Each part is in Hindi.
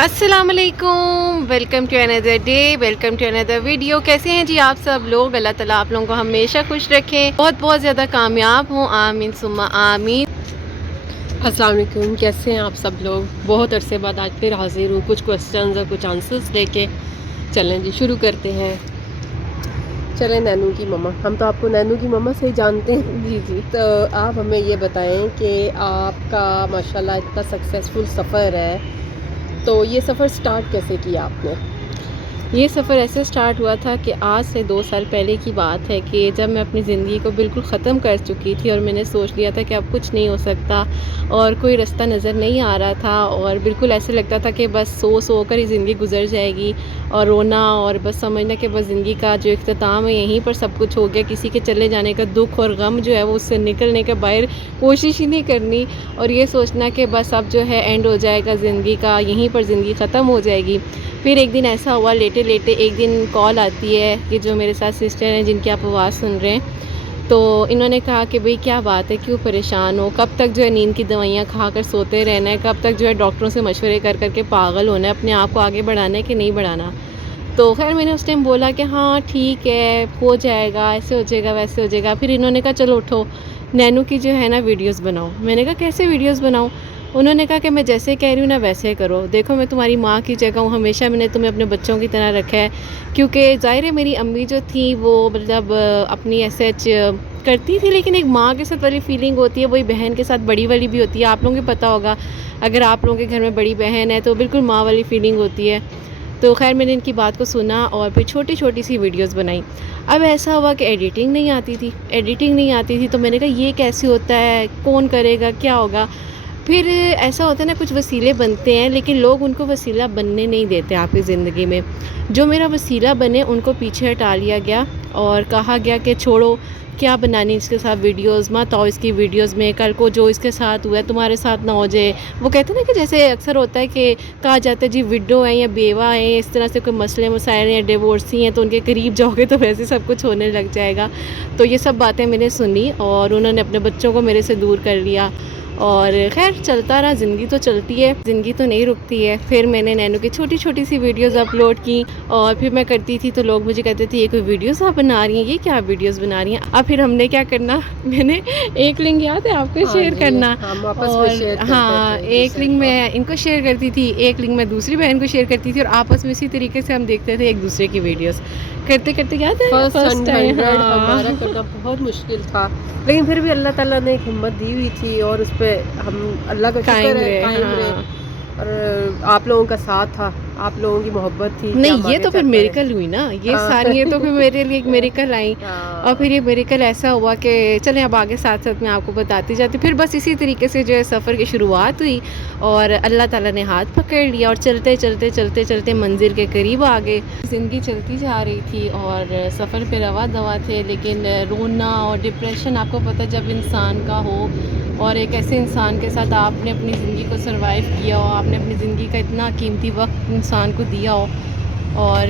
अस्सलामुअलैकुम, welcome to another day, welcome to another video. कैसे हैं जी आप सब लोग? अल्लाह ताला आप लोगों को हमेशा खुश रखें, बहुत बहुत ज़्यादा कामयाब हों, आमीन सुम्मा आमीन। अस्सलाम वालेकुम, कैसे हैं आप सब लोग? बहुत अरसे बाद आज फिर हाजिर हूँ कुछ क्वेश्चंस और कुछ आंसर्स लेके। चलें जी, शुरू करते हैं। चलें, नैनू की मम्मा, हम तो आपको नैनू की मम्मा से ही जानते हैं। जी जी। तो आप हमें ये बताएं कि आपका माशाल्लाह इतना सक्सेसफुल सफ़र है, तो ये सफ़र स्टार्ट कैसे किया आपने? ये सफ़र ऐसे स्टार्ट हुआ था कि आज से 2 साल पहले की बात है कि जब मैं अपनी ज़िंदगी को बिल्कुल ख़त्म कर चुकी थी और मैंने सोच लिया था कि अब कुछ नहीं हो सकता और कोई रास्ता नज़र नहीं आ रहा था और बिल्कुल ऐसे लगता था कि बस सो कर ही ज़िंदगी गुजर जाएगी और रोना और बस समझना कि बस ज़िंदगी का जो इख्तिताम है यहीं पर सब कुछ हो गया। किसी के चले जाने का दुख और गम जो है वो उससे निकलने के बाहर कोशिश ही नहीं करनी और ये सोचना कि बस अब जो है एंड हो जाएगा ज़िंदगी का, यहीं पर ज़िंदगी ख़त्म हो जाएगी। फिर एक दिन ऐसा हुआ, लेटे लेटे एक दिन कॉल आती है कि जो मेरे साथ सिस्टर हैं जिनकी आप आवाज़ सुन रहे हैं, तो इन्होंने कहा कि भाई क्या बात है, क्यों परेशान हो, कब तक जो है नींद की दवाइयाँ खाकर सोते रहना है, कब तक जो है डॉक्टरों से मशवरे कर कर के पागल होना है, अपने आप को आगे बढ़ाना है कि नहीं बढ़ाना। तो खैर मैंने उस टाइम बोला कि हाँ ठीक है, हो जाएगा, ऐसे हो जाएगा वैसे हो जाएगा। फिर इन्होंने कहा चलो उठो, नैनू की जो है ना वीडियोज़ बनाओ। मैंने कहा कैसे वीडियोज़ बनाऊँ? उन्होंने कहा कि मैं जैसे कह रही हूँ ना वैसे करो, देखो मैं तुम्हारी माँ की जगह हूँ, हमेशा मैंने तुम्हें अपने बच्चों की तरह रखा है। क्योंकि ज़ाहिर है मेरी अम्मी जो थी वो मतलब अपनी एसएच करती थी, लेकिन एक माँ के साथ वाली फीलिंग होती है, वही बहन के साथ बड़ी वाली भी होती है। आप लोगों को पता होगा, अगर आप लोगों के घर में बड़ी बहन है तो बिल्कुल माँ वाली फीलिंग होती है। तो खैर मैंने इनकी बात को सुना और फिर छोटी छोटी सी वीडियोस बनाई। अब ऐसा हुआ कि एडिटिंग नहीं आती थी, तो मैंने कहा ये कैसे होता है, कौन करेगा, क्या होगा। फिर ऐसा होता है ना, कुछ वसीले बनते हैं लेकिन लोग उनको वसीला बनने नहीं देते आपकी ज़िंदगी में। जो मेरा वसीला बने उनको पीछे हटा लिया गया और कहा गया कि छोड़ो, क्या बनानी इसके साथ वीडियोस, मत आओ इसकी वीडियोस में, कल को जो इसके साथ हुआ है तुम्हारे साथ ना हो जाए। वो कहते हैं ना कि जैसे अक्सर होता है कि कहा जाता है जी विडो हैं या बेवा हैं, इस तरह से कोई मसले मसाइल या डिवोर्सी हैं तो उनके करीब जाओगे तो वैसे सब कुछ होने लग जाएगा। तो ये सब बातें मैंने सुनी और उन्होंने अपने बच्चों को मेरे से दूर कर लिया और खैर चलता रहा। ज़िंदगी तो चलती है, ज़िंदगी तो नहीं रुकती है। फिर मैंने नैनू की छोटी छोटी सी वीडियोस अपलोड की और फिर मैं करती थी तो लोग मुझे कहते थे ये कोई वीडियोस आप बना रही हैं, ये क्या वीडियोस बना रही हैं। अब फिर हमने क्या करना, मैंने एक लिंक याद है आपको हाँ शेयर जी, करना, हम आपस में और शेयर करते हाँ थे एक दूसरे लिंक को। मैं इनको शेयर करती थी, एक लिंक मैं दूसरी बहन को शेयर करती थी और आपस में इसी तरीके से हम देखते थे एक दूसरे की वीडियोस। करते करते याद है फर्स्ट टाइम, 100 हाँ हमारा करना बहुत मुश्किल था, लेकिन फिर भी अल्लाह ताला ने एक हिम्मत दी हुई थी और उस पे हम, अल्लाह का शुक्र कायम है, रहे, कायम रहे। हाँ। और आप लोगों का साथ था, आप लोगों की मोहब्बत थी कि नहीं हम ये आगे तो फिर चल पाए। मेरिकल हुई ना, ये हाँ सारी, ये तो फिर मेरे लिए एक मेरिकल आई। और हाँ, फिर ये मेरिकल ऐसा हुआ कि चलें अब आगे साथ साथ मैं आपको बताती जाती। फिर बस इसी तरीके से जो है सफ़र की शुरुआत हुई और अल्लाह ताला ने हाथ पकड़ लिया और चलते चलते चलते चलते मंजिल के करीब आ गए। ज़िंदगी चलती जा रही थी और सफ़र पे रवा दवा थे, लेकिन रोना और डिप्रेशन आपको पता जब इंसान का हो और एक ऐसे इंसान के साथ आपने अपनी ज़िंदगी को सर्वाइव किया हो, आपने अपनी ज़िंदगी का इतना कीमती वक्त इंसान को दिया हो और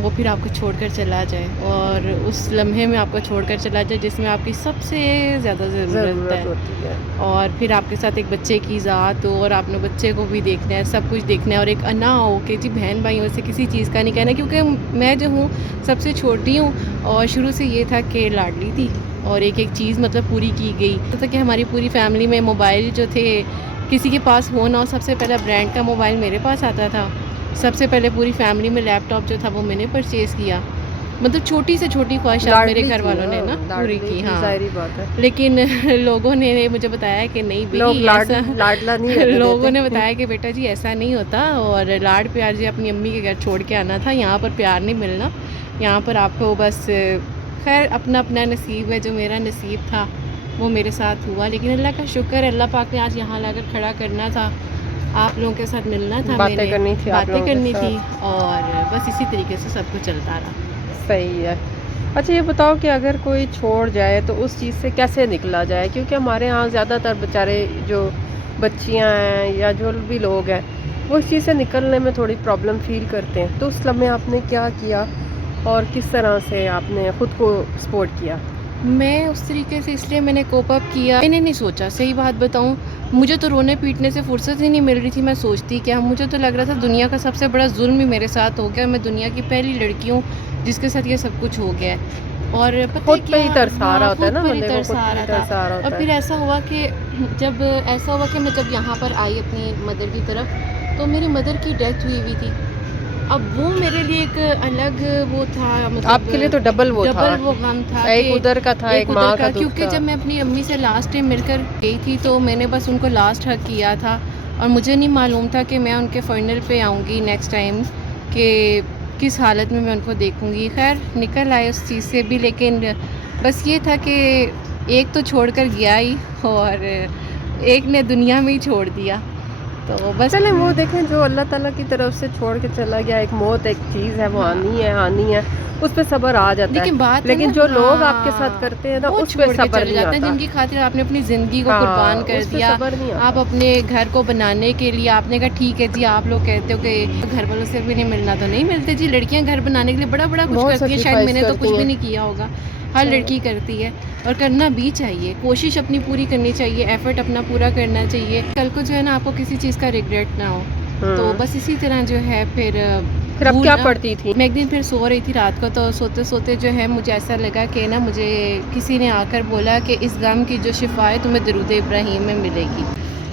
वो फिर आपको छोड़कर चला जाए और उस लम्हे में आपको छोड़कर चला जाए जिसमें आपकी सबसे ज़्यादा ज़रूरत ज़रूरत है होती है। और फिर आपके साथ एक बच्चे की ज़ात हो और आपने बच्चे को भी देखना है, सब कुछ देखना है और एक अना हो कि जी बहन भाइयों से किसी चीज़ का नहीं कहना, क्योंकि मैं जो हूँ सबसे छोटी हूँ और शुरू से ये था कि लाडली थी और एक एक चीज़ मतलब पूरी की गई। तो कि हमारी पूरी फैमिली में मोबाइल जो थे किसी के पास हो ना हो, सबसे पहला ब्रांड का मोबाइल मेरे पास आता था। सबसे पहले पूरी फैमिली में लैपटॉप जो था वो मैंने परचेज़ किया। मतलब छोटी से छोटी ख्वाहिशात मेरे लाडली घर थी वालों ने ना पूरी लाडली की, थी, हाँ। ज़ाहिर बात है। लेकिन लोगों ने मुझे बताया कि नहीं लोग बेटी ऐसा लाडला नहीं रहने लोगों ने देते। बताया कि बेटा जी ऐसा नहीं होता और लाड प्यार जी अपनी अम्मी के घर छोड़ के आना था, यहाँ पर प्यार नहीं मिलना, यहाँ पर आपको बस खैर अपना अपना नसीब है। जो मेरा नसीब था वो मेरे साथ हुआ, लेकिन अल्लाह का शुक्र है, अल्लाह पाक ने आज यहाँ लाकर खड़ा करना था, आप लोगों के साथ मिलना था, बातें मैंने करनी थी आप बातें लोगों के करनी थी साथ। और बस इसी तरीके से सब कुछ चलता रहा। सही है। अच्छा ये बताओ कि अगर कोई छोड़ जाए तो उस चीज़ से कैसे निकला जाए? क्योंकि हमारे यहाँ ज़्यादातर बेचारे जो बच्चियाँ हैं या जो भी लोग हैं, वो इस चीज़ से निकलने में थोड़ी प्रॉब्लम फ़ील करते हैं। तो उस लम्हे आपने क्या किया और किस तरह से आपने ख़ुद को सपोर्ट किया? मैं उस तरीके से इसलिए मैंने कोप अप किया, मैंने नहीं सोचा, सही बात बताऊं, मुझे तो रोने पीटने से फुर्सत ही नहीं मिल रही थी। मैं सोचती क्या, मुझे तो लग रहा था दुनिया का सबसे बड़ा जुल्म ही मेरे साथ हो गया। मैं दुनिया की पहली लड़की हूँ जिसके साथ ये सब कुछ हो गया है। और पता है खुद पे क्या, ही तरसा रहा हाँ, होता है खुद ना, पर ही बंदे को खुद तरसा पे ही रहा तरसा रहा था। और होता फिर है। ऐसा हुआ कि मैं जब यहाँ पर आई अपनी मदर की तरफ, तो मेरी मदर की डेथ हुई हुई थी। अब वो मेरे लिए एक अलग वो था, मतलब आपके लिए तो डबल वो था, डबल वो गम था कि एक उधर का था, एक एक उधर माँ का का, दुख क्योंकि था। जब मैं अपनी अम्मी से लास्ट टाइम मिलकर गई थी तो मैंने बस उनको लास्ट हग किया था, और मुझे नहीं मालूम था कि मैं उनके फ़ाइनल पे आऊँगी नेक्स्ट टाइम, कि किस हालत में मैं उनको देखूँगी। खैर निकल आए उस चीज़ से भी, लेकिन बस ये था कि एक तो छोड़ कर गया ही, और एक ने दुनिया में ही छोड़ दिया, तो बस। चलें वो देखें जो अल्लाह ताला की तरफ से छोड़ के चला गया, एक मौत एक चीज़ है, वो हाँ, आनी है, उस पे सब्र आ जाता लेकिन है। बात है ना, लेकिन जो लोग आपके साथ हाँ, करते हैं ना, वो उस पे छोड़ के सब्र चले नहीं जाते हैं आता। जिनकी खातिर आपने अपनी ज़िंदगी को हाँ, कुर्बान कर उस पे दिया। सब्र नहीं आप आता। अपने घर को बनाने के लिए आपने कहा ठीक है जी, आप लोग कहते हो कि घर वालों से भी नहीं मिलना, तो नहीं मिलते जी। लड़कियां घर बनाने के लिए बड़ा बड़ा कुछ बहुत करती हैं, शायद सैक्रिफाइस मैंने तो कुछ करती भी हैं। नहीं किया होगा, हर सही लड़की बात। करती है। और करना भी चाहिए, कोशिश अपनी पूरी करनी चाहिए, एफर्ट अपना पूरा करना चाहिए, कल को जो है ना आपको किसी चीज़ का रिग्रेट ना हो। तो हुँ। बस इसी तरह जो है फिर फिर आप क्या पढ़ती थी? मैं एक दिन फिर सो रही थी रात को, तो सोते-सोते जो है मुझे ऐसा लगा कि ना, मुझे किसी ने आकर बोला कि इस गम की जो शिफ़ा है तुम्हें दरूद इब्राहीम में मिलेगी।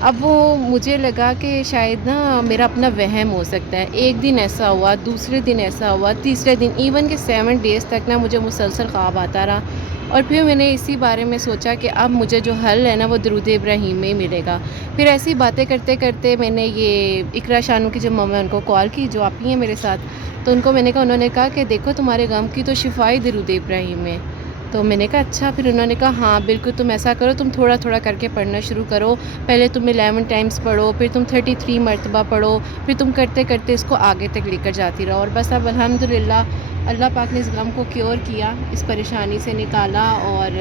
अब वो मुझे लगा कि शायद ना मेरा अपना वहम हो सकता है। एक दिन ऐसा हुआ, दूसरे दिन ऐसा हुआ, तीसरे दिन, इवन कि 7 डेज़ तक ना मुझे मुसलसल ख़्वाब आता रहा। और फिर मैंने इसी बारे में सोचा कि अब मुझे जो हल है ना वो दरूद इब्राहीम में ही मिलेगा। फिर ऐसी बातें करते-करते मैंने ये इकरा शानू की जो मम्मा है उनको कॉल की, जो आप ही हैं मेरे साथ। तो उनको मैंने कहा, उन्होंने कहा कि देखो तुम्हारे गम की तो शिफ़ा ही दरूद इब्राहीम है। तो मैंने कहा अच्छा, फिर उन्होंने कहा हाँ बिल्कुल, तुम ऐसा करो, तुम थोड़ा-थोड़ा करके पढ़ना शुरू करो। पहले तुम 11 टाइम्स पढ़ो, फिर तुम 33 मरतबा पढ़ो, फिर तुम करते-करते इसको आगे तक लेकर जाती रहो। और बस अब अल्हम्दुलिल्लाह अल्लाह पाक ने इस गम को क्योर किया, इस परेशानी से निकाला, और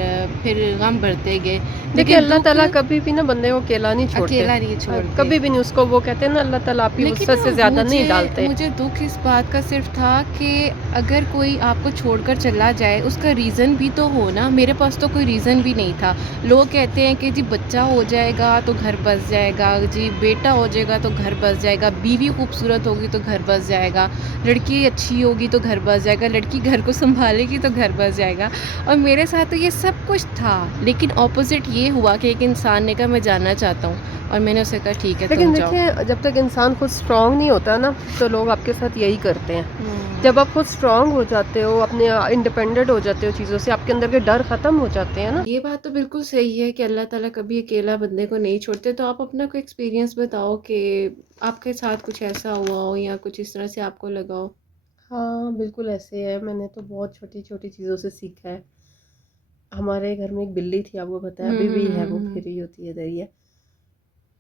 फिर गम बढ़ते गए। देखिए लेकिन अल्लाह दुःख ताला कभी भी ना बंदे को अकेला नहीं छोड़ते। अकेला नहीं छोड़ते। कभी भी नहीं, उसको वो कहते हैं ना, अल्लाह ताला आपकी लेकिन वुसअत ना से ज़्यादा नहीं मुझे डालते। मुझे दुःख इस बात का सिर्फ़ था कि अगर कोई आपको छोड़कर चला जाए, उसका रीज़न भी तो हो ना। मेरे पास तो कोई रीज़न भी नहीं था। लोग कहते हैं कि जी बच्चा हो जाएगा तो घर बस जाएगा, जी बेटा हो जाएगा तो घर बस जाएगा, बीवी खूबसूरत होगी तो घर बस जाएगा, लड़की अच्छी होगी तो घर बस जाएगा, लड़की घर को सँभालेगी तो घर बस जाएगा। और मेरे साथ तो ये सब कुछ था, लेकिन ऑपोज़िट ये हुआ कि एक इंसान ने कहा मैं जाना चाहता हूँ, और मैंने उससे कहा ठीक है लेकिन तुम जाओ। देखिए जब तक इंसान खुद स्ट्रांग नहीं होता ना, तो लोग आपके साथ यही करते हैं। हुँ। जब आप खुद स्ट्रांग हो जाते हो, अपने इंडिपेंडेंट हो जाते हो चीज़ों से, आपके अंदर के डर ख़त्म हो जाते हैं ना। ये बात तो बिल्कुल सही है कि अल्लाह ताला कभी अकेला बंदे को नहीं छोड़ते। तो आप अपना कोई एक्सपीरियंस बताओ कि आपके साथ कुछ ऐसा हुआ हो या कुछ इस तरह से आपको लगा हो? हाँ, बिल्कुल ऐसे है, मैंने तो बहुत छोटी-छोटी चीज़ों से सीखा है। हमारे घर में एक बिल्ली थी, आपको पता है, हुँ, अभी हुँ, भी है, हुँ, वो हुँ, हुँ। फिर ही होती है, इधर ही है।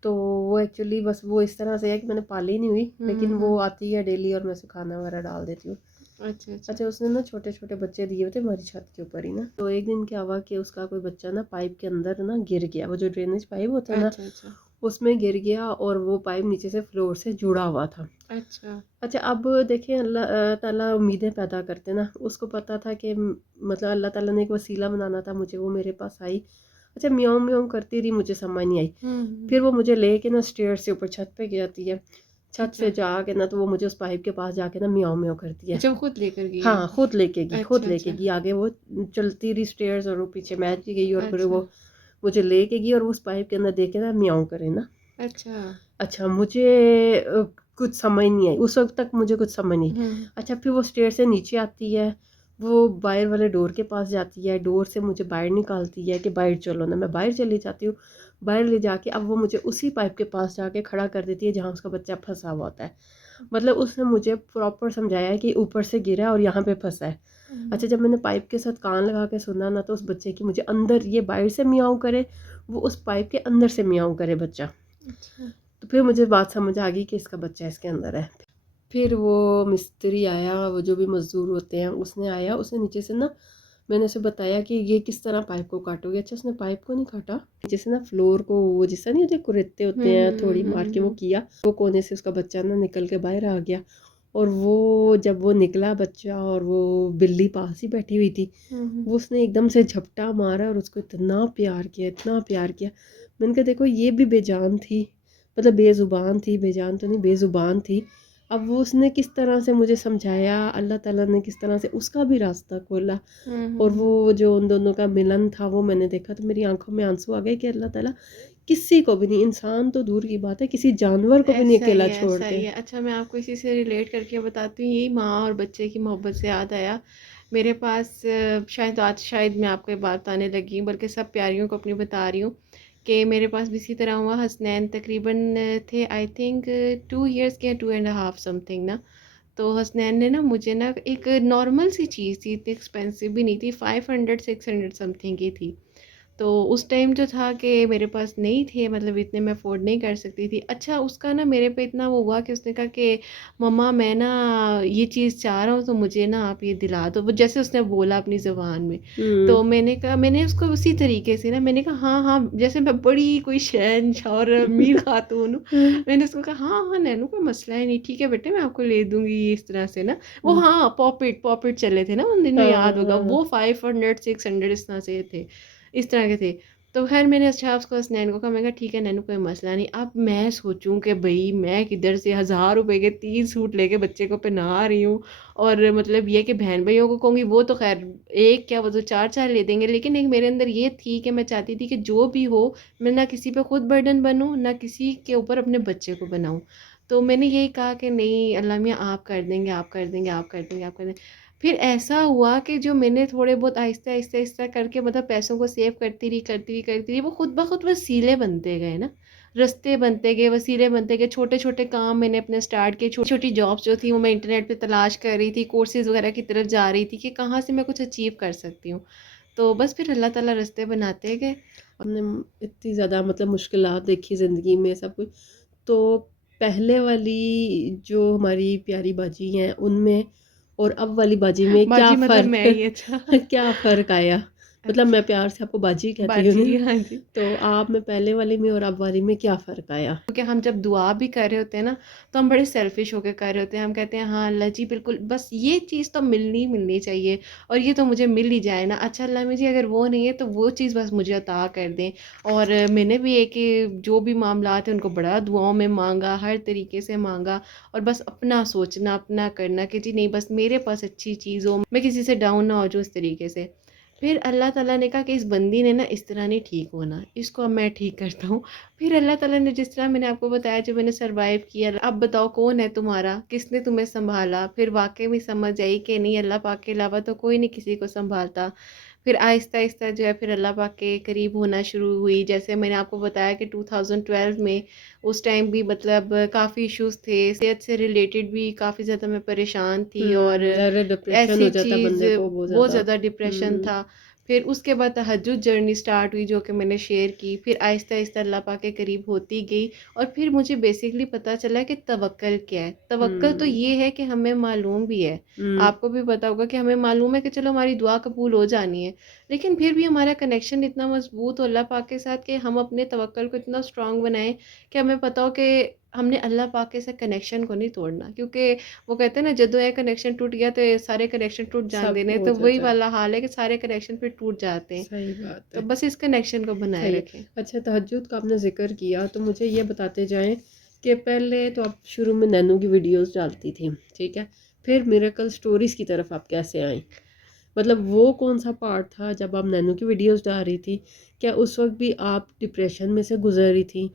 तो वो एक्चुअली बस वो इस तरह से है कि मैंने पाली नहीं हुई, हुँ, हुँ, लेकिन वो हुँ। आती है डेली और मैं उसे खाना वगैरह डाल देती हूँ। अच्छा, अच्छा। अच्छा, उसने ना छोटे-छोटे बच्चे दिए हुए थे हमारी छत के ऊपर ही ना, तो एक दिन क्या हुआ कि उसका कोई बच्चा ना पाइप के अंदर ना गिर गया, वो जो ड्रेनेज पाइप होता है ना, अच्छा, अच्छा। उसमें गिर गया और वो पाइप नीचे से फ्लोर से जुड़ा हुआ था। अच्छा। अच्छा, अब देखिए अल्लाह ताला उम्मीदें पैदा करते ना, उसको पता था कि मतलब अल्लाह ताला ने एक वसीला बनाना था मुझे, वो मेरे पास आई। अच्छा, म्याऊं म्याऊं करती रही, मुझे समझ नहीं आई। हुँ, हुँ। फिर वो मुझे लेके ना स्टेयर से ऊपर छत पे जाती है, छत अच्छा। से जाके ना तो वो मुझे उस पाइप के पास जाके ना म्याऊं म्याऊं करती है। अच्छा, वो खुद लेकर गई हाँ, आपको? खुद अच्छा, लेके अच्छा। गई, आगे वो चलती रही स्टेयर्स और वो पीछे मैं भी गई और फिर अच्छा, वो मुझे लेके गई और वो उस पाइप के अंदर देखे ना म्याऊं करे ना। अच्छा। अच्छा, मुझे कुछ समझ नहीं आई, उस वक़्त तक मुझे कुछ समझ नहीं। हुँ। अच्छा, फिर वो स्टेयर से नीचे आती है, वो बाहर वाले डोर के पास जाती है, डोर से मुझे बाहर निकालती है कि बाहर चलो ना, मैं बाहर चली जाती हूँ। बाहर ले जाके अब वो मुझे उसी पाइप के पास जाके खड़ा कर देती है जहाँ उसका बच्चा फँसा हुआ होता है। मतलब उसने मुझे प्रॉपर समझाया है कि ऊपर से गिरा है और यहाँ पे फँसा है। हुँ। अच्छा, जब मैंने पाइप के साथ कान लगा के सुना ना, तो उस बच्चे की मुझे अंदर ये बाहर से मियाऊँ करे, वो उस पाइप के अंदर से मियाऊँ करे बच्चा। अच्छा। तो फिर मुझे बात समझ आ गई कि इसका बच्चा इसके अंदर है। फिर वो मिस्त्री आया, वो जो भी मज़दूर होते हैं, उसने आया, उसने नीचे से ना, मैंने उसे बताया कि ये किस तरह पाइप को काटोगे। अच्छा, उसने पाइप को नहीं काटा, नीचे से ना फ्लोर को वो जिस तरह नहीं होते कुरेदते हुँ, होते हैं, हुँ, थोड़ी हुँ, मार हुँ, के वो हुँ। किया। वो कोने से उसका बच्चा ना निकल के बाहर आ गया और वो जब वो निकला बच्चा और वो बिल्ली पास ही बैठी हुई थी, वो उसने एकदम से झपटा मारा और उसको इतना प्यार किया, इतना प्यार किया। मैंने कहा देखो ये भी बेजान थी, मतलब बेज़ुबान थी, बेजान तो नहीं बेज़ुबान थी। अब वो उसने किस तरह से मुझे समझाया, अल्लाह ताला ने किस तरह से उसका भी रास्ता खोला। और वो जो उन दोनों का मिलन था वो मैंने देखा तो मेरी आंखों में आंसू आ गए कि अल्लाह ताला किसी को भी नहीं, इंसान तो दूर की बात है, किसी जानवर को भी नहीं ऐसा ही अकेला है, ऐसा छोड़ते। ही है। अच्छा, मैं आपको इसी से रिलेट करके बताती हूँ, यही माँ और बच्चे की मोहब्बत से याद आया। मेरे पास शायद मैं आपको ये बात बताने लगी हूँ, बल्कि सब प्यारियों को अपनी बता रही हूँ कि मेरे पास भी इसी तरह हुआ। हसनैन तकरीबन थे आई थिंक 2 इयर्स के, 2.5 समथिंग ना। तो हसनैन ने ना मुझे ना एक नॉर्मल सी चीज़ थी, इतनी एक्सपेंसिव भी नहीं थी, 500 600 समथिंग की थी। तो उस टाइम जो था कि मेरे पास नहीं थे, मतलब इतने मैं अफोर्ड नहीं कर सकती थी। अच्छा, उसका ना मेरे पे इतना वो हुआ कि उसने कहा कि मम्मा मैं ना ये चीज़ चाह रहा हूँ तो मुझे ना आप ये दिला दो, वो जैसे उसने बोला अपनी ज़ुबान में। हम्म। तो मैंने कहा, मैंने उसको उसी तरीके से ना मैंने कहा हाँ हाँ, जैसे मैं बड़ी कोई शहनशाह और अमीर खातून हूँ। मैंने उसको कहा हाँ हाँ नैनू, कोई मसला ही नहीं, ठीक है बेटे मैं आपको ले दूंगी, ये इस तरह से ना। वो हाँ, पॉपिट पॉपिट चले थे ना उन दिनों, हाँ याद होगा, हाँ। वो 500 600 इस तरह से थे, इस तरह के थे। तो खैर मैंने अच्छा उसको उस नैन को कहा, मैं कहा ठीक है नैनू कोई मसला नहीं। अब मैं सोचूं कि भाई मैं किधर से 1,000 रुपए के 3 सूट लेके बच्चे को पहना रही हूँ, और मतलब ये कि बहन भाइयों को कहूँगी वो तो खैर एक क्या वो तो चार चार ले देंगे, लेकिन एक मेरे अंदर ये थी कि मैं चाहती थी कि जो भी हो मैं ना किसी पे खुद बर्डन बनूं, ना किसी के ऊपर अपने बच्चे को बनाऊं। तो मैंने यही कहा कि नहीं अल्लाह मियाँ आप कर देंगे, आप कर देंगे, आप कर देंगे, आप कर देंगे। फिर ऐसा हुआ कि जो मैंने थोड़े बहुत आहिस्ता आहिस्ता आहिस्ता करके मतलब पैसों को सेव करती रही करती रही करती रही, वो खुद ब खुद वसीले बनते गए ना, रास्ते बनते गए, वसीले बनते गए। छोटे छोटे काम मैंने अपने स्टार्ट किए, छोटी छोटी जॉब्स जो थी वो मैं इंटरनेट पे तलाश कर रही थी, कोर्सेज वगैरह की तरफ जा रही थी कि कहाँ से मैं कुछ अचीव कर सकती हूँ। तो बस फिर अल्लाह ताला रास्ते बनाते गए। हमने इतनी ज़्यादा मतलब मुश्किलात देखी ज़िंदगी में सब कुछ। तो पहले वाली जो हमारी प्यारी बाजी हैं उनमें और अब वाली बाजी में क्या बाजी मतलब फ़र्क मैं ही, अच्छा। क्या फ़र्क आया? मतलब मैं अच्छा, प्यार से आपको बाजी कहती हूँ बाजी, ना, हाँ जी। तो आप में पहले वाली में और अब वाली में क्या फ़र्क आया? क्योंकि हम जब दुआ भी कर रहे होते हैं ना, तो हम बड़े सेल्फिश होकर कर रहे होते हैं। हम कहते हैं हाँ अल्लाह जी बिल्कुल बस ये चीज़ तो मिलनी मिलनी चाहिए, और ये तो मुझे मिल ही जाए ना। अच्छा अल्लाह में जी अगर वो नहीं है तो वो चीज़ बस मुझे अता कर दें। और मैंने भी एक जो भी मामलात हैं उनको बड़ा दुआओं में मांगा, हर तरीके से मांगा, और बस अपना सोचना अपना करना कि जी नहीं बस मेरे पास अच्छी चीज़ हो, मैं किसी से डाउन ना हो जाऊँ इस तरीके से। फिर अल्लाह ताला ने कहा कि इस बंदी ने ना इस तरह नहीं ठीक होना, इसको अब मैं ठीक करता हूँ। फिर अल्लाह ताला ने जिस तरह मैंने आपको बताया, जो मैंने सरवाइव किया, अब बताओ कौन है तुम्हारा, किसने तुम्हें संभाला। फिर वाकई में समझ आई कि नहीं अल्लाह पाक के अलावा तो कोई नहीं किसी को संभालता। फिर आहिस्ता आहिस्ता जो है फिर अल्लाह पाक के करीब होना शुरू हुई। जैसे मैंने आपको बताया कि 2012 में उस टाइम भी मतलब काफ़ी इश्यूज थे, सेहत से रिलेटेड भी काफ़ी ज़्यादा मैं परेशान थी, और अरे डिप्रेशन हो ऐसी जाता चीज़ बंदे को बहुत बहुत ज़्यादा। ज़्यादा डिप्रेशन हुँ। था। फिर उसके बाद तहज्जुद जर्नी स्टार्ट हुई जो कि मैंने शेयर की। फिर आहिस्ता आहिस्ता अल्लाह पाक के करीब होती गई, और फिर मुझे बेसिकली पता चला कि तवक्कल क्या है। तवक्कल तो हुँ। ये है कि हमें मालूम भी है, हुँ। आपको भी पता होगा कि हमें मालूम है कि चलो हमारी दुआ कबूल हो जानी है, लेकिन फिर भी हमारा कनेक्शन इतना मजबूत हो अल्लाह पाक के साथ कि हम अपने तवक्कल को इतना स्ट्रांग बनाएं कि हमें पता हो कि हमने अल्लाह पाक के साथ कनेक्शन को नहीं तोड़ना। क्योंकि वो कहते हैं ना जदों ये कनेक्शन टूट गया तो ये सारे कनेक्शन टूट जाते सब हैं, हो तो वही जाता है। वाला हाल है कि सारे कनेक्शन फिर टूट जाते हैं। सही बात तो है। बस इस कनेक्शन को बनाए सही है। रखें। अच्छा तहज्जुद का आपने ज़िक्र किया तो मुझे ये बताते जाएँ कि पहले तो आप शुरू में नैनो की वीडियोज़ डालती थी, ठीक है? फिर मिरेकल स्टोरीज़ की तरफ आप कैसे आईं? मतलब वो कौन-सा पार्ट था जब आप नैनो की वीडियोज़ डाल रही थी? क्या उस वक़्त भी आप डिप्रेशन में से गुज़र रही थी?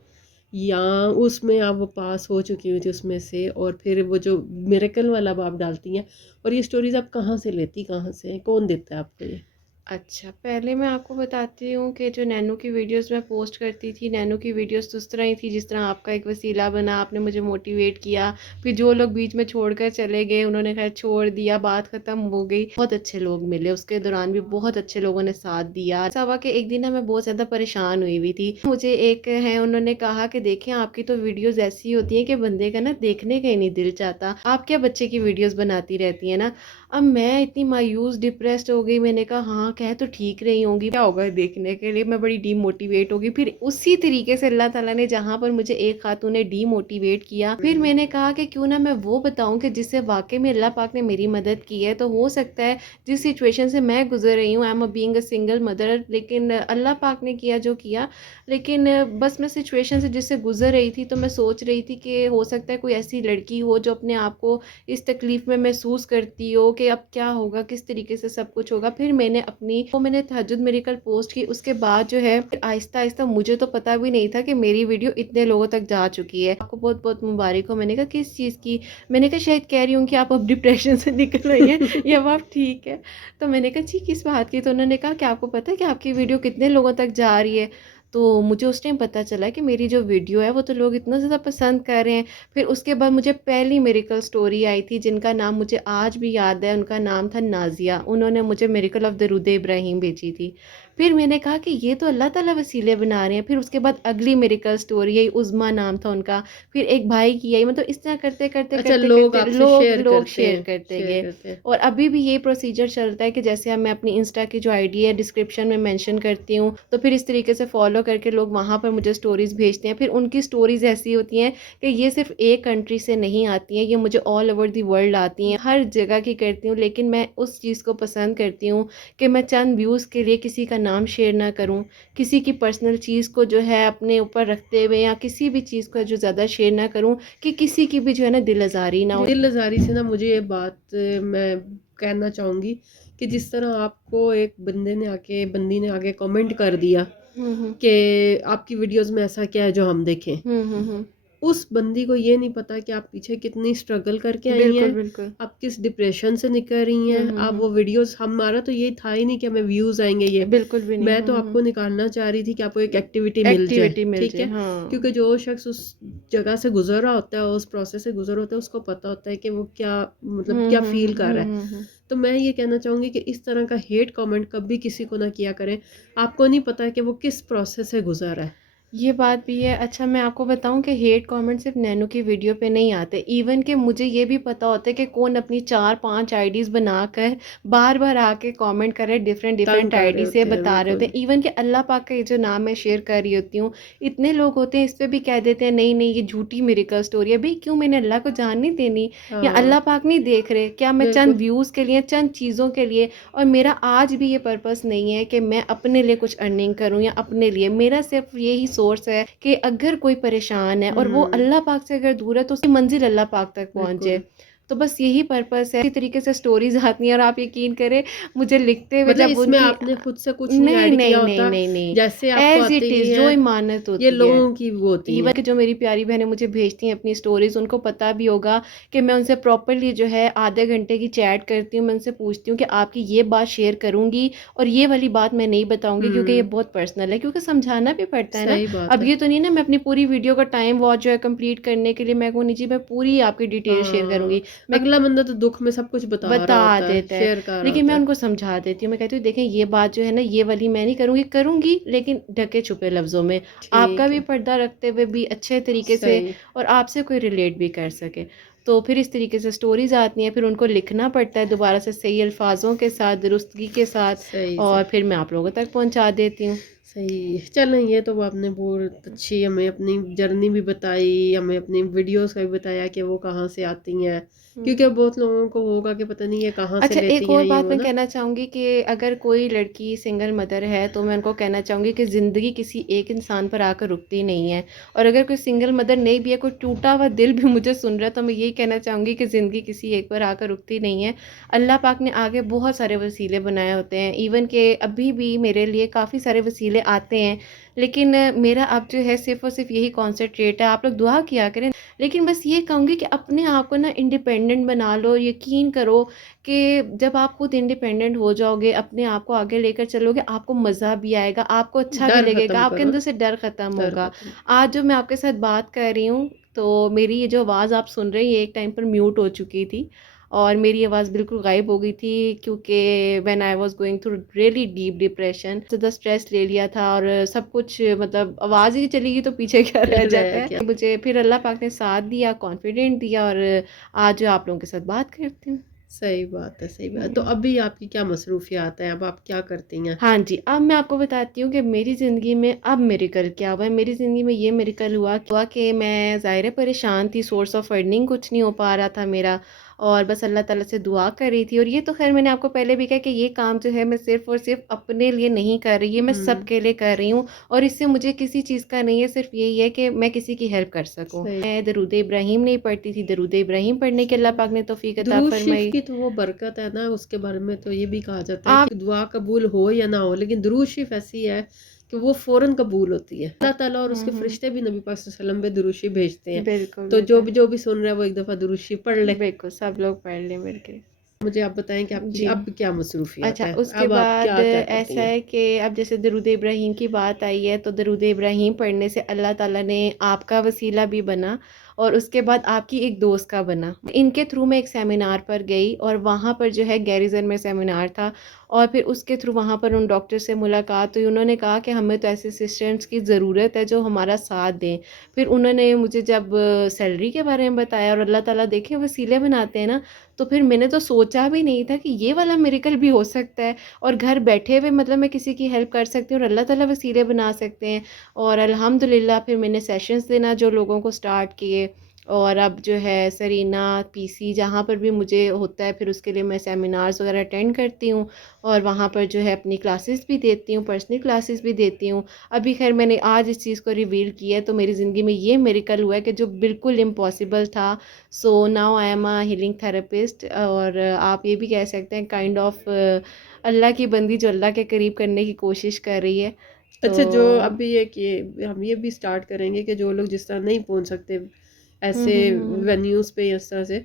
या उसमें आप वो पास हो चुकी हुई थी उसमें से और फिर वो जो मिरेकल वाला अब आप डालती हैं और ये स्टोरीज़ आप कहाँ से लेती कहाँ से? कौन देता है आपको ये? अच्छा, पहले मैं आपको बताती हूँ कि जो नैनो की वीडियोस मैं पोस्ट करती थी, नैनो की वीडियोस तो उस तरह ही थी जिस तरह आपका एक वसीला बना, आपने मुझे मोटिवेट किया। फिर जो लोग बीच में छोड़कर चले गए उन्होंने खैर छोड़ दिया, बात ख़त्म हो गई। बहुत अच्छे लोग मिले, उसके दौरान भी बहुत अच्छे लोगों ने साथ दिया। ऐसा हुआ कि एक दिन ना मैं बहुत ज़्यादा परेशान हुई हुई थी। मुझे एक हैं उन्होंने कहा कि देखें आपकी तो वीडियोज़ ऐसी होती हैं कि बंदे का ना देखने का ही नहीं दिल चाहता। आप क्या बच्चे की वीडियोज़ बनाती रहती हैं ना। अब मैं इतनी मायूस डिप्रेस्ड हो गई, मैंने कहा हाँ कह तो ठीक रही होंगी, क्या होगा देखने के लिए, मैं बड़ी डीमोटिवेट होगी। फिर उसी तरीके से अल्लाह ताला ने जहाँ पर मुझे एक खातून ने डीमोटिवेट किया, फिर मैंने कहा कि क्यों ना मैं वो बताऊं कि जिससे वाकई में अल्लाह पाक ने मेरी मदद की है। तो हो सकता है जिस सिचुएशन से मैं गुजर रही हूँ, I am being a single mother, लेकिन अल्लाह पाक ने किया जो किया। लेकिन बस मैं सिचुएशन से जिससे गुजर रही थी, तो मैं सोच रही थी कि हो सकता है कोई ऐसी लड़की हो जो अपने आप को इस तकलीफ़ में महसूस करती हो कि अब क्या होगा, किस तरीके से सब कुछ होगा। फिर मैंने तहज्जुद मिरेकल पोस्ट की, उसके बाद जो है आहिस्ता आहिस्ता, मुझे तो पता भी नहीं था कि मेरी वीडियो इतने लोगों तक जा चुकी है। आपको बहुत बहुत मुबारक हो। मैंने कहा किस चीज़ की? मैंने कहा शायद कह रही हूँ कि आप अब डिप्रेशन से निकल रही हैं या अब आप ठीक है। तो मैंने कहा जी किस बात की? तो उन्होंने कहा कि आपको पता है कि आपकी वीडियो कितने लोगों तक जा रही है? तो मुझे उस टाइम पता चला कि मेरी जो वीडियो है वो तो लोग इतना ज़्यादा पसंद कर रहे हैं। फिर उसके बाद मुझे पहली मिरेकल स्टोरी आई थी जिनका नाम मुझे आज भी याद है, उनका नाम था नाज़िया। उन्होंने मुझे मिरेकल ऑफ दरूद इब्राहिम भेजी थी। फिर मैंने कहा कि ये तो अल्लाह ताला वसीले बना रहे हैं। फिर उसके बाद अगली मिरेकल स्टोरी आई, उज़्मा नाम था उनका। फिर एक भाई की आई, मतलब इस तरह करते करते अच्छा, करते लोग करते आपसे लोग शेयर लोग करते शेयर हैं, करते शेयर गए। करते हैं। और अभी भी ये प्रोसीजर चलता है कि जैसे अब मैं अपनी इंस्टा की जो आईडी है डिस्क्रिप्शन में मेंशन करती हूँ, तो फिर इस तरीके से फॉलो करके लोग वहाँ पर मुझे स्टोरीज़ भेजते हैं। फिर उनकी स्टोरीज़ ऐसी होती हैं कि ये सिर्फ एक कंट्री से नहीं आती हैं, ये मुझे ऑल ओवर दी वर्ल्ड आती हैं, हर जगह की करती हूँ। लेकिन मैं उस चीज़ को पसंद करती हूँ कि मैं चंद व्यूज़ के लिए किसी का नाम शेयर ना करूँ, किसी की पर्सनल चीज़ को जो है अपने ऊपर रखते हुए, या किसी भी चीज़ को जो ज़्यादा शेयर ना करूँ कि किसी की भी जो है ना दिल आज़ारी ना हो। दिल आज़ारी से ना, मुझे ये बात मैं कहना चाहूँगी कि जिस तरह आपको एक बंदी ने आके कमेंट कर दिया हुँ, हुँ। कि आपकी वीडियोस में ऐसा क्या है जो हम देखें। हुँ, हुँ, हुँ। उस बंदी को ये नहीं पता कि आप पीछे कितनी स्ट्रगल करके आई बिल्कुल, हैं, बिल्कुल। आप किस डिप्रेशन से निकल रही हुँ, हैं। हुँ, आप हुँ। वो वीडियोस, हमारा तो ये था ही नहीं कि हमें व्यूज़ आएँगे ये। बिल्कुल भी नहीं। मैं तो हुँ, हुँ। आपको निकालना चाह रही थी कि आपको एक एक्टिविटी मिल जाए, एक्टिविटी मिल ठीक जाए, है? हाँ। क्योंकि जो शख्स उस जगह से गुज़र रहा होता है, उस प्रोसेस से गुज़र रहा होता है, उसको पता होता है कि वो क्या, मतलब हुँ, क्या हुँ, फ़ील हुँ, कर हुँ, रहा है। हुँ, हुँ। तो मैं ये कहना चाहूँगी कि इस तरह का हेट कमेंट कभी किसी को ना किया करें। आपको नहीं पता है कि वो किस प्रोसेस से गुज़र रहा है। ये बात भी है। अच्छा, मैं आपको बताऊँ कि हेट कमेंट सिर्फ़ नैनो की वीडियो पे नहीं आते। इवन कि मुझे ये भी पता होता है कि कौन अपनी 4-5 आईडीज़ बनाकर बार-बार आके कमेंट कर रहे हैं, डिफ़रेंट तंग डिफ़रेंट कर रहे आईडी से होते हैं, बता रहे होते बिल्कुल। हैं। इवन कि अल्लाह पाक का ये जो नाम मैं शेयर कर रही होती हूँ, इतने लोग होते हैं इस पे भी कह देते हैं नहीं, नहीं ये झूठी मिरेकल स्टोरी है। भई क्यों, मैंने अल्लाह को जान नहीं देनी या हाँ, अल्लाह पाक नहीं देख रहे? क्या मैं बिल्कुल। चंद व्यूज़ के लिए, चंद चीज़ों के लिए, और मेरा आज भी ये पर्पस नहीं है कि मैं अपने लिए कुछ अर्निंग करूँ या अपने लिए, मेरा सिर्फ यही सोर्स है कि अगर कोई परेशान है और वो हुँ, अल्लाह पाक से अगर दूर है तो उसकी मंजिल अल्लाह पाक तक पहुंचे। बिल्कुल। तो बस यही पर्पस है। इसी तरीके से स्टोरीज आती हैं और आप यकीन करें, मुझे लिखते हुए मतलब जब इसमें उनकी आपने खुद से कुछ नहीं नहीं ऐड किया नहीं नहीं होता, नहीं नहीं, जैसे आपको एज आती इट ही इज़ जो हैं, इमानत ये होती है। लोगों की वो होती इवन हैं। कि जो मेरी प्यारी बहनें मुझे भेजती हैं अपनी स्टोरीज़, उनको पता भी होगा कि मैं उनसे प्रॉपर्ली जो है आधे घंटे की चैट करती हूँ। मैं उनसे पूछती हूँ कि आपकी ये बात शेयर करूँगी और ये वाली बात मैं नहीं बताऊँगी क्योंकि ये हुँ, बहुत पर्सनल है, क्योंकि समझाना भी पड़ता है ना। सही बात अब है। ये तो नहीं ना मैं अपनी पूरी वीडियो का टाइम वॉच जो है कंप्लीट करने के लिए मैं कहूँ नहीं जी मैं पूरी आपकी डिटेल शेयर हाँ, करूँगी। मैं अगला बंदा तो दुःख में सब कुछ बता रहा बता होता है, देता है, शेयर कर रहा लेकिन मैं होता है। उनको समझा देती हूँ। मैं कहती हूँ देखें ये बात जो है ना ये वाली मैं नहीं करूँगी, करूँगी लेकिन ढके-छुपे लफ्ज़ों में। आपका ठीक भी है, पर्दा रखते हुए भी अच्छे तरीके से, सही, और आपसे कोई रिलेट भी कर सके। तो फिर इस तरीके से स्टोरीज़ आती हैं, फिर उनको लिखना पड़ता है दोबारा से सही अल्फ़ाज़ों के साथ, दुरुस्तगी के साथ, सही, और सही। फिर मैं आप लोगों तक पहुँचा देती हूँ। सही है। चलें, ये तो आपने बहुत अच्छी हमें अपनी जर्नी भी बताई, हमें अपनी वीडियोज़ का भी बताया कि वो कहाँ से आती हैं। हुँ। क्योंकि बहुत लोगों को होगा कि पता नहीं ये कहाँ से अच्छा, एक लेती और हैं ये बात वो मैं ना। कहना चाहूँगी कि अगर कोई लड़की सिंगल मदर है तो मैं उनको कहना चाहूँगी कि ज़िंदगी किसी एक इंसान पर आकर रुकती नहीं है। और अगर कोई सिंगल मदर नहीं भी है, कोई टूटा हुआ दिल भी मुझे सुन रहा है, तो मैं यही कहना चाहूँगी कि ज़िंदगी किसी एक पर आकर रुकती नहीं है। अल्लाह पाक ने आगे बहुत सारे वसीले बनाए होते हैं, इवन कि अभी भी मेरे लिए काफ़ी सारे वसीले आते हैं। लेकिन मेरा अब जो है सिर्फ़ और सिर्फ़ यही कॉन्सन्ट्रेट है, आप लोग दुआ किया करें। लेकिन बस ये कहूँगी कि अपने आप को ना इंडिपेंडेंट बना लो, यकीन करो कि जब आप खुद इंडिपेंडेंट हो जाओगे, अपने आप को आगे लेकर चलोगे, आपको मज़ा भी आएगा, आपको अच्छा भी डर लगेगा, ख़त्म आपके करो, अंदर से डर ख़त्म डर होगा। ख़त्म। आज जो मैं आपके साथ बात कर रही हूँ, तो मेरी ये जो आवाज़ आप सुन रही हैं, एक टाइम पर म्यूट हो चुकी थी और मेरी आवाज़ बिल्कुल गायब हो गई थी, क्योंकि when I was going through really deep depression, ज़्यादा स्ट्रेस ले लिया था और सब कुछ, मतलब आवाज़ ही चली गई तो पीछे क्या रह जाता रह गया। है। मुझे फिर अल्लाह पाक ने साथ दिया, कॉन्फिडेंट दिया, और आज आप लोगों के साथ बात करती हूँ। सही बात है, सही बात है। तो हम्म। अभी आपकी क्या मसरूफियात है, अब आप क्या करती हैं? हाँ जी, अब मैं आपको बताती हूँ कि मेरी ज़िंदगी में अब मिरेकल क्या हुआ है। मेरी ज़िंदगी में ये मिरेकल हुआ कि मैं ज़ाहिर है परेशान थी, सोर्स ऑफ अर्निंग कुछ नहीं हो पा रहा था मेरा, और बस अल्लाह ताला से दुआ कर रही थी। और ये तो ख़ैर मैंने आपको पहले भी कहा कि ये काम जो है मैं सिर्फ़ और सिर्फ़ अपने लिए नहीं कर रही, ये मैं हुँ, सबके लिए कर रही हूँ, और इससे मुझे किसी चीज़ का नहीं है, सिर्फ़ यही है कि मैं किसी की हेल्प कर सकूँ। सही। मैं दरूद इब्राहिम नहीं पढ़ती थी, दरूद इब्राहिम पढ़ने की अल्लाह पाक ने तौफ़ीक अता दुरूद शरीफ फ़रमाई। की तो वो बरकत है ना, उसके बारे में तो ये भी कहा जाता है आप कि दुआ कबूल हो या ना हो, लेकिन दुरूद शरीफ ऐसी है कि वो फ़ौरन कबूल होती है। अल्लाह ताला और हुँ, उसके हुँ। फरिश्ते भी नबी पाक सल्लल्लाहु अलैहि वसल्लम पे दुरूद शरीफ भेजते हैं। बिल्कुल, तो जो बिल्कुल। भी सुन रहा है वो एक दफ़ा दुरूद शरीफ पढ़ ले। बिल्कुल, सब लोग पढ़ लें मिल के। मुझे आप बताएँ कि आपकी जी। अब क्या मसरूफियत अच्छा, है? उसके अब आप बाद क्या-क्या करती ऐसा हैं? है कि अब जैसे दरूद इब्राहीम की बात आई है, तो दरूद इब्राहीम पढ़ने से अल्लाह ताला ने आपका वसीला भी बना, और उसके बाद आपकी एक दोस्त का बना। इनके थ्रू मैं एक सेमिनार पर गई, और वहाँ पर जो है गैरिज़न में सेमिनार था, और फिर उसके थ्रू वहाँ पर उन डॉक्टर से मुलाकात हुई। उन्होंने कहा कि हमें तो ऐसे असिस्टेंट्स की ज़रूरत है जो हमारा साथ दें। फिर उन्होंने मुझे जब सैलरी के बारे में बताया, और अल्लाह ताला देखें वसीले बनाते हैं ना, तो फिर मैंने तो सोचा भी नहीं था कि ये वाला मिरेकल भी हो सकता है, और घर बैठे हुए मतलब मैं किसी की हेल्प कर सकती हूँ और अल्लाह ताला वसीले बना सकते हैं। और अल्हम्दुलिल्लाह फिर मैंने सेशंस देना जो लोगों को स्टार्ट किए, और अब जो है सरीना पीसी जहाँ पर भी मुझे होता है, फिर उसके लिए मैं सेमिनार्स वगैरह अटेंड करती हूँ, और वहाँ पर जो है अपनी क्लासेस भी देती हूँ, पर्सनल क्लासेस भी देती हूँ। अभी खैर मैंने आज इस चीज़ को रिवील किया है, तो मेरी ज़िंदगी में ये मिरेकल हुआ है कि जो बिल्कुल इम्पॉसिबल था। So now I am a healing therapist, और आप ये भी कह सकते हैं काइंड ऑफ अल्लाह की बंदी जो अल्लाह के करीब करने की कोशिश कर रही है। तो अच्छा, जो अभी ये कि हम ये भी स्टार्ट करेंगे कि जो लोग जिस तरह नहीं पहुंच सकते हुँ, ऐसे हुँ, हुँ, हुँ। वेन्यूज़ पे या इस तरह से,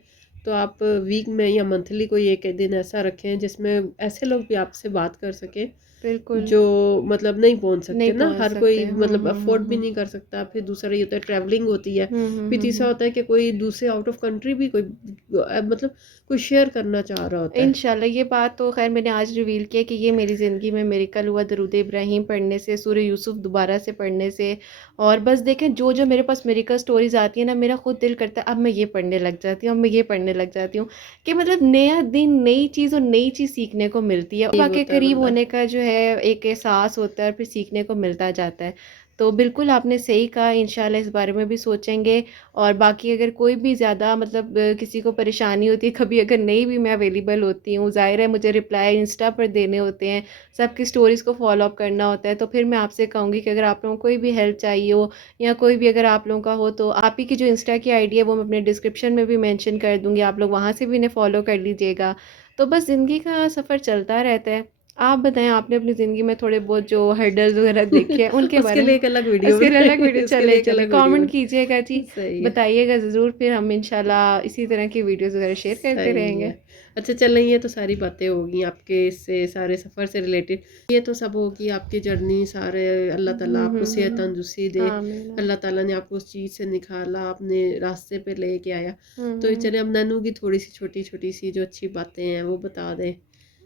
तो आप वीक में या मंथली कोई एक दिन ऐसा रखें जिसमें ऐसे लोग भी आपसे बात कर सकें बिल्कुल, जो मतलब नहीं पहुंच नहीं सकते ना, पहुँच हर कोई सकते। हुँ, मतलब हुँ, हुँ, अफोर्ड भी हुँ। नहीं कर सकता। फिर दूसरा ये होता है ट्रैवलिंग होती है। हुँ, हुँ, फिर हुँ, तीसरा हुँ। होता है कि कोई दूसरे आउट ऑफ कंट्री भी कोई मतलब कोई शेयर करना चाह रहा होता है। इंशाल्लाह ये बात तो ख़ैर मैंने आज रिवील किया कि ये मेरी ज़िंदगी में मिरेकल हुआ दरूद इब्राहीम पढ़ने से, सूरह यूसुफ दोबारा से पढ़ने से। और बस देखें जो मेरे पास मिरेकल स्टोरीज़ आती है ना, मेरा खुद दिल करता है अब मैं ये पढ़ने लग जाती हूँ, अब मैं ये पढ़ने लग जाती हूँ, कि मतलब नया दिन, नई चीज़ और नई चीज़ सीखने को मिलती है। ये अल्लाह के होता है करीब मतलब। होने का जो है एक एहसास होता है, और फिर सीखने को मिलता जाता है। तो बिल्कुल आपने सही कहा, इंशाल्लाह इस बारे में भी सोचेंगे। और बाकी अगर कोई भी ज़्यादा मतलब किसी को परेशानी होती है, कभी अगर नहीं भी मैं अवेलेबल होती हूँ, ज़ाहिर है मुझे रिप्लाई इंस्टा पर देने होते हैं, सबकी स्टोरीज़ को फॉलो अप करना होता है, तो फिर मैं आपसे कहूँगी कि अगर आप लोगों को कोई भी हेल्प चाहिए हो, या कोई भी अगर आप लोगों का हो, तो आप ही की जो इंस्टा की आईडी है वो मैं अपने डिस्क्रिप्शन में भी मेंशन कर दूँगी, आप लोग वहाँ से भी इन्हें फॉलो कर लीजिएगा। तो बस ज़िंदगी का सफ़र चलता रहता है। आप बताएँ, आपने अपनी ज़िंदगी में थोड़े बहुत जो हर्डल्स वगैरह देखे हैं उनके उसके बारे लिए में? एक अलग वीडियो उसके लिए अलग वीडियो, बनाएंगे, उसके चले लिए एक चले अलग वीडियो कमेंट कीजिएगा जी, सही है। बताइएगा ज़रूर, फिर हम इंशाल्लाह इसी तरह की वीडियोज़ वगैरह शेयर करते सही है। रहेंगे। अच्छा चलें, ये तो सारी बातें हो गई आपके इससे सारे सफ़र से रिलेटेड। ये तो सब होगी आपकी जर्नी सारे। अल्लाह ताला हुँ, आपको हुँ, सेहत हुँ। तंदुरुस्ती दे। आमीन, अल्लाह आमीन। ताला ने आपको उस चीज़ से निकाला, अपने रास्ते पे लेके आया। हुँ, तो ये हुँ। चलें, अब नन्नू की थोड़ी-सी छोटी-छोटी सी जो अच्छी बातें हैं वो बता दें।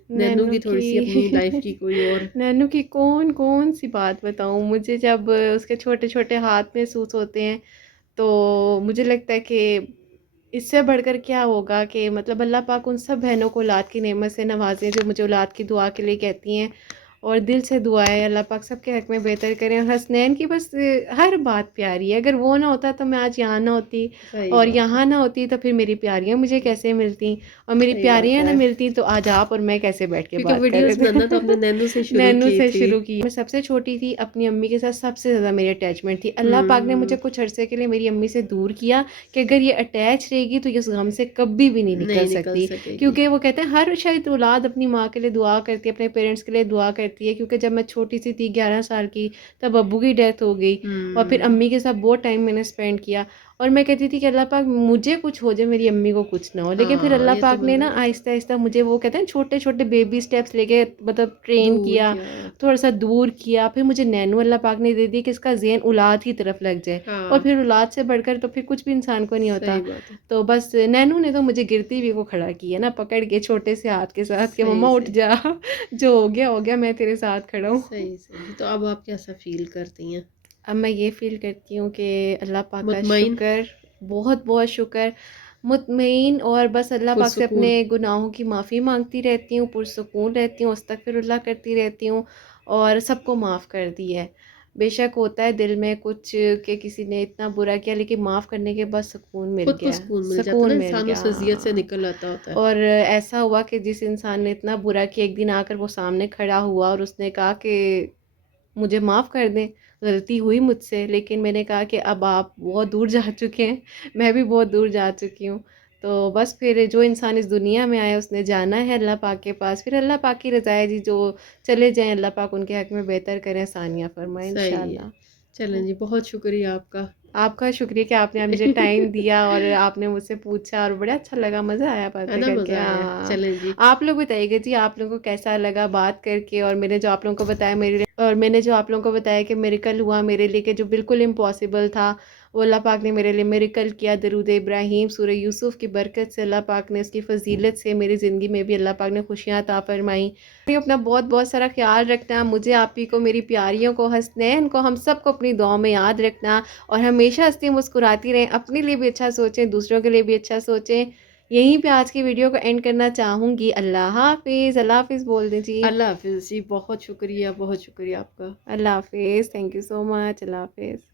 नन्नू नैनो की की थोड़ी-सी अपनी लाइफ़ की कोई और। नैनो की कौन-कौन सी बात बताऊँ? मुझे जब उसके छोटे-छोटे हाथ महसूस होते हैं, तो मुझे लगता है कि इससे बढ़कर क्या होगा, कि मतलब अल्लाह पाक उन सब बहनों को औलाद की नेमत से नवाज़े जो मुझे औलाद की दुआ के लिए कहती हैं, और दिल से दुआ है अल्लाह पाक सबके हक़ में बेहतर करें। और हसनैन की बस हर बात प्यारी है, अगर वो ना होता तो मैं आज यहाँ ना होती, सही और बात है, यहाँ ना होती तो फिर मेरी प्यारियाँ मुझे कैसे मिलती, और मेरी सही बात प्यारियाँ ना है। मिलती तो आज आप और मैं कैसे बैठ के क्योंकि बात कर वीडियोज़ रहे बनाना तो आपने थे। नन्नू से शुरू नैनू की से थी। शुरू की। मैं सबसे छोटी थी, अपनी अम्मी के साथ सबसे ज़्यादा मेरी अटैचमेंट थी। अल्लाह पाक ने मुझे हुँ, कुछ अरसे के लिए मेरी अम्मी से दूर किया, कि अगर ये अटैच रहेगी तो ये उस गम से कभी भी नहीं निकल नहीं निकल सकती। सकेगी। क्योंकि वो कहते हैं हर शायद औलाद अपनी माँ के लिए दुआ करती है, अपने पेरेंट्स के लिए दुआ करती है, क्योंकि जब मैं छोटी सी थी 11 साल की, तब अब्बू की डेथ हो गई, और फिर हुँ। अम्मी के साथ बहुत टाइम मैंने स्पेंड किया, और मैं कहती थी कि अल्लाह पाक मुझे कुछ हो जाए, मेरी अम्मी को कुछ ना हो। लेकिन फिर हाँ, अल्लाह ये तो पाक ने ना मतलब आहिस्ता आहिस्ता मुझे, वो कहते हैं छोटे छोटे बेबी स्टेप्स लेके मतलब ट्रेन दूर किया, किया। थोड़ा-सा दूर किया, फिर मुझे नैनो अल्लाह पाक ने दे दी कि इसका ज़ेन औलाद की तरफ लग जाए, और हाँ, फिर औलाद से बढ़कर तो फिर कुछ भी इंसान को नहीं होता। सही बात है। तो बस नैनो ने तो मुझे गिरती हुई को खड़ा किया ना, पकड़ के छोटे से हाथ के साथ, कि सही, मम्मा उठ सही। जा, जो हो गया, मैं तेरे साथ खड़ा हूँ। सही, सही। तो अब आप कैसा फ़ील करती हैं? अब मैं ये फ़ील करती हूँ कि अल्लाह पाक का मुतमईन? शुक्र, बहुत-बहुत शुक्र। मुतमईन और बस अल्लाह पाक से अपने पुरसुकून। गुनाहों की माफ़ी मांगती रहती हूँ, पुरसुकून रहती हूँ, अस्तगफिरुल्लाह करती रहती हूँ और सबको माफ़ कर दी है। बेशक होता है दिल में कुछ कि किसी ने इतना बुरा किया, लेकिन माफ़ करने के बाद सुकून मिल खुद को गया, सुकून मिल जाता है सुकून ना, मिल इंसान गया उस अज़ियत से हाँ। निकल आता होता है। और ऐसा हुआ कि जिस इंसान ने इतना बुरा किया, एक दिन आकर वो सामने खड़ा हुआ और उसने कहा कि मुझे माफ़ कर दें, गलती हुई मुझसे, लेकिन मैंने कहा कि अब आप बहुत दूर जा चुके हैं, मैं भी बहुत दूर जा चुकी हूँ। तो बस फिर जो इंसान इस दुनिया में आया उसने जाना है अल्लाह पाक के पास, फिर अल्लाह पाक की रज़ा है जी, जो चले जाएँ अल्लाह पाक उनके हक़ में बेहतर करें, आसानियाँ फरमाएँ सही है। इंशाअल्लाह। चलें जी, बहुत शुक्रिया आपका। आपका शुक्रिया कि आपने मुझे टाइम दिया और आपने मुझसे पूछा और बड़ा अच्छा लगा, मज़ा आया है बातें ना, करके। मज़ा आया। हाँ, चलें जी। आप लोग बताइएगा जी, आप लोगों को कैसा लगा बात करके, और मैंने जो आप लोगों को बताया मेरे लिए, और मैंने जो आप लोगों को बताया कि मिरेकल हुआ मेरे लिए कि जो बिल्कुल इम्पॉसिबल था, वो अल्लाह पाक ने मेरे लिए मिरेकल किया। दरूद इब्राहीम सूरह यूसुफ की बरकत से अल्लाह पाक ने, उसकी फ़ज़ीलत से मेरी ज़िंदगी में भी अल्लाह पाक ने खुशियाँ अता फ़रमाई। तो अपना बहुत बहुत सारा ख्याल रखना, मुझे, आप ही को, मेरी प्यारियों को, हसनैन को, हम सबको अपनी दुआओं में याद रखना और हमेशा हँसती मुस्कुराती रहें। अपने लिए भी अच्छा सोचें, दूसरों के लिए भी अच्छा सोचें। यहीं पे आज की वीडियो को एंड करना चाहूँगी। अल्लाह हाफ़िज़, अल्लाह हाफ़िज़ बोल दें जी। अल्लाह हाफ़िज़ जी, बहुत शुक्रिया आपका। अल्लाह हाफ़िज़, थैंक यू सो मच, अल्लाह हाफ़िज़।